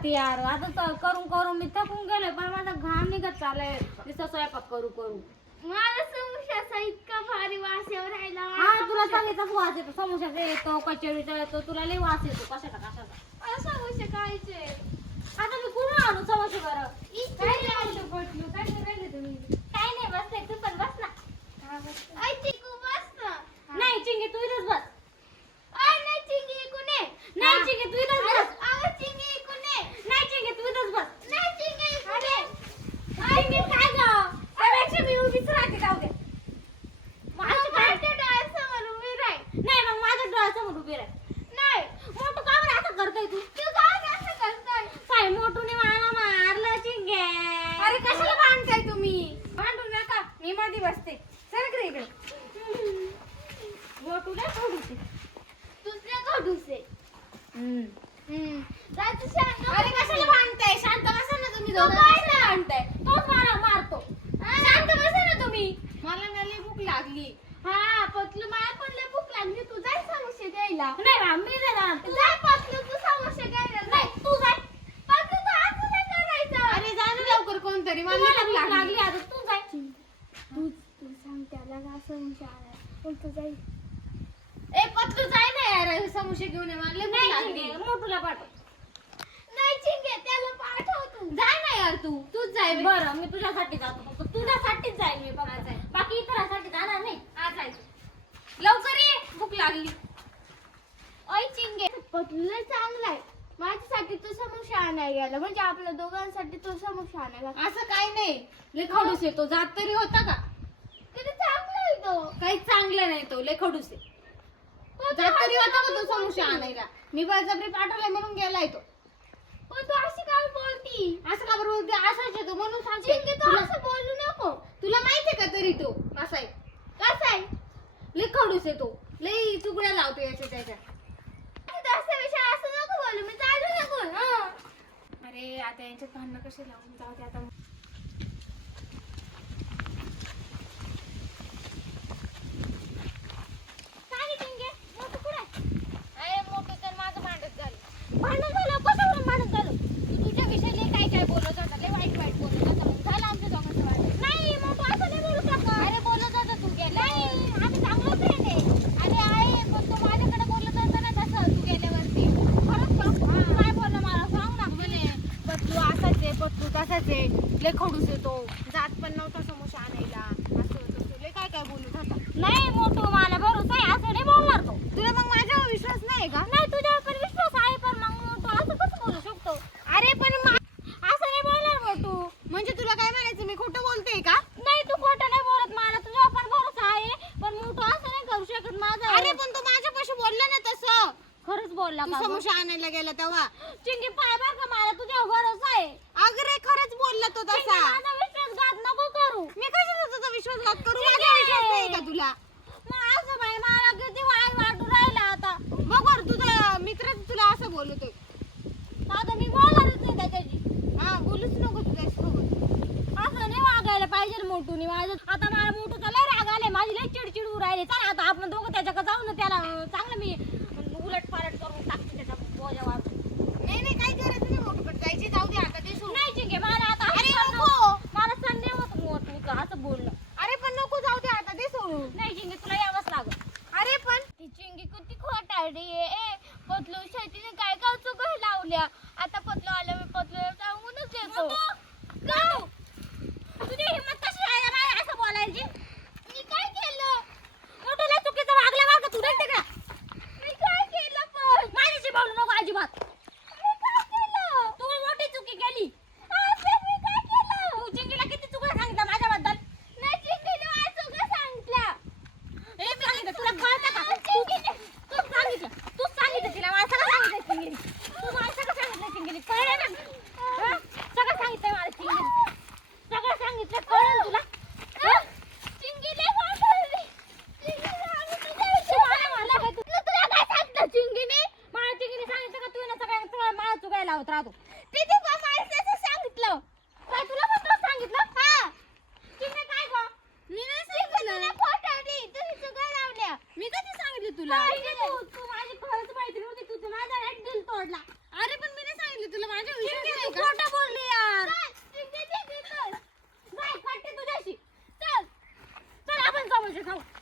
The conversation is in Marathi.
जाते यार. आता करून करून मी थकून गेले पण माझा घाम निघत चाललाय नुसतं स्वयंपाक करू करू. मला समोशाचा इतका भारी वास येऊ राहिला. हा तुला सांगितलं वास येतो समोशाचा येतो कचोरीचा येतो तुला लई वास येतो कशाचा. मला समोसे खायचे. आता मी कुठून आणू समोसे बरं. काय नाही पटलं काय करायला तुम्ही. काय नाही बसते तू पण बस ना. आई चिकू बस ना. नाही चिंगी तू इथंच बस. आई नाही चिंगी कुणे. नाही चिंगी तू इथंच बस. आवाज चिंगी कुणे. नाही चिंगी तू इथंच बस. नाही चिंगी कुणे. चिंगी काय गं त्यापेक्षा मी उभीच राहते जाऊ दे. माझ्या डोळ्यासमोर उभी राह. नाही मग माझ्या डोळ्यासमोर उभी राह. नाही मोठू का बरं असं करतोय तू. तू काय असं करताय. काय मोठूने मला मारलं चिंगे. अरे कशाला भांडताय तुम्ही. भांडू नका मी मध्ये बसते. सर इकडे. मोठूला थोडीशी. दुसऱ्या कडूसे. जायचं शांत. अरे कशाला भांडताय शांत बसा ना तुम्ही तू दोघं. काय नाही भांडताय. तोच मला मारतो. शांत बसा ना तुम्ही. मला ना लई भूक लागली. हा पतलू मला पण लई भूक लागली. तू जाय समोसे द्यायला. नाही बा मी नाही जाणार. जाय पतलू तू समोसे द्यायला. नाही तू जाय. पतलू तू असं नाही करायचं. अरे जा ना लवकर कोणतरी मला भूक लागली आता तू जाय. तू सांग त्याला का समोसे आणाय. पण तू जाय. ए पतलू जाय ना यार समोसे घेऊन ये मला भूक लागली. मोठूला पाठव. नाही चिंगे त्याला पाठव तू. जाय ना यार तूच जाय. बरं मी तुझ्यासाठी जातो फक्त तुझ्यासाठीच जाईल मी बघा. बाकी इतरांसाठी जाणार नाही. आज जायचं लवकर ये भूक लागली. ओय चिंगे पतलू चांगला आहे. माझ्यासाठी तू समोसे आणायला गेला म्हणजे आपल्या दोघांसाठी तू समोसे आणायला. असं काही नाही लय खडूस आहे तो. जात तरी होता का. किती चांगला आहे तो. काहीच चांगलं नाही तो लय खडूस आहे. जात तरी होता का तो समोसे आणायला. मी बळजबरी पाठवलाय म्हणून गेलाय तो. पण तू अशी काय बोलती. असं का बरोबर असाच आहे तो म्हणून चिंगे सांगते तू असं बोलू नको. तुला माहितीये का तरी तो कसा आहे. कसं आहे. लय खडूस आहे तो. लय चुगड्या लावतो याच्या त्याच्या. असा विषय असं नको बोलू. मी चालू नको. अरे आता यांच्यात भांडणं कशी लावून जाऊ दे आता. काय चिंगे मोठं कुठे. अरे मोठं तर माझं भांडण झालं. भांडण झालं कशावरून भांडण झालं. तू तुझ्या विषयी काय काय बोलत होता लय वाईट वाईट बोलत होता. मग झालं आमच्या दोघांचं भांडण. नाही मोठं असं नाही बोलू शकत. अरे बोलत होता तू गेला. नाही आम्ही चांगलं फ्रेंड आहे. अरे आहे पण तू माझ्याकडे बोलत होता ना तसं तू गेल्यावरती. खरंच का काय बोलला मला सांग ना. म्हणे पतलू असाच आहे पतलू तसाच आहे लय खडूस येतो. जात पण नव्हता समोसे आणायला. असं होतं लय काय काय बोलत होता. नाही मोठू मला भरोसा आहे असं नाही बोलणार तो. तुला मग माझ्यावर विश्वास नाही का. नाही तुझ्यावर पण विश्वास आहे पण मग मोठू असं कसं बोलू शकतो. अरे पण असं नाही बोलणार मोठू. म्हणजे तुला काय म्हणायचं मी खोटं बोलते का. नाही तू खोटं नाही बोलत. मला तुझ्यावर पण भरोसा आहे पण मोठू असं नाही करू शकत माझा. अरे पण तू माझ्यापाशी बोलला ना तसं. खरंच बोलला का समोसे आणायला गेला तेव्हा. चिंगी पाय बरं का मला तुझ्यावर भरोसा आहे. अगं रे खरंच बोलला तो तसा. माझा विश्वासघात नको करू. मी कशाला तुझा विश्वासघात करू. माझा विश्वास नाही का तुला. मग असं बाई मला किती वाईट वाटू राहिला आता. बघ बरं तुझा मित्र तुला असं बोलतोय. आता मी बोलणारच नाही त्याच्याशी. हा बोलूच नको तुझ्यासोबत. असं नाही वागायला पाहिजे मोठूनी माझं. आता मला मोठूचा लय राग आलाय. माझी लय चिडचिड होऊ राहिली. चल आता आपण दोघं त्याच्याकडे जाऊ ना. त्याला चांगलं मी उलट पालट करून टाकते त्याच्या बोजावर. नाही नाही काही गरज नाही मोठूकडे जायची. जाऊ दे आता ते सोड. नाही चिंगे मला आता अरे नको मला संदेह होत मोठू असं बोललं. अरे पण नको जाऊ दे आता ते सोडून. नाही चिंगे तुला यावंच लागल. अरे पण ती चिंगी किती खोटारडी आहे. पतलू शेतीने काय काय चुका लावल्या. आता पतलू आल्यावर पतलू सांगूनच येतो. तुझी हिम्मत कशी आहे बाई असं बोलायची. मी काय केलं. मोठूला चुकीचं वागलं वागत तू नाही का. मी काय केलं पण. माझ्याशी बोलू नको अजिबात. मी काय केलं. तू मोठी चुकी केली. मी काय केलं. तू चिंगीला किती चुका सांगितलं माझ्याबद्दल. नाही चिंगीने मला चुका सांगितल्या. हे मी सांगितलं तुला कळतं का. तूच सांगितलं तिला मला सगळं सांगितलं चिंगीने. तू मला सगळं सांगितलं चिंगीने कळलं ना. हा? सगळं सांगितलं मला चिंगीने. सगळं सांगितलं कळलं तुला. चिंगीने वापरली. चिंगीने आम्ही तुला तुला काय सांगितलं चिंगीने. मला चिंगीने सांगितलं का तू ना सगळ्यांना मला चुकायला लावत राहतो. तिथे मला तसं सांगितलं. काय तुला पण तसं सांगितलं. हा चिंगे काय गं. मी नाही सांगितलं. खोटारडी तुम्ही चुका लावल्या. मी कधी सांगितलं तुला. तू माझी खरंच मैत्रीण होती. तू माझा एक दिल तोडला. अरे पण मी नाही सांगितलं तुला माझ्या विषयी. सांग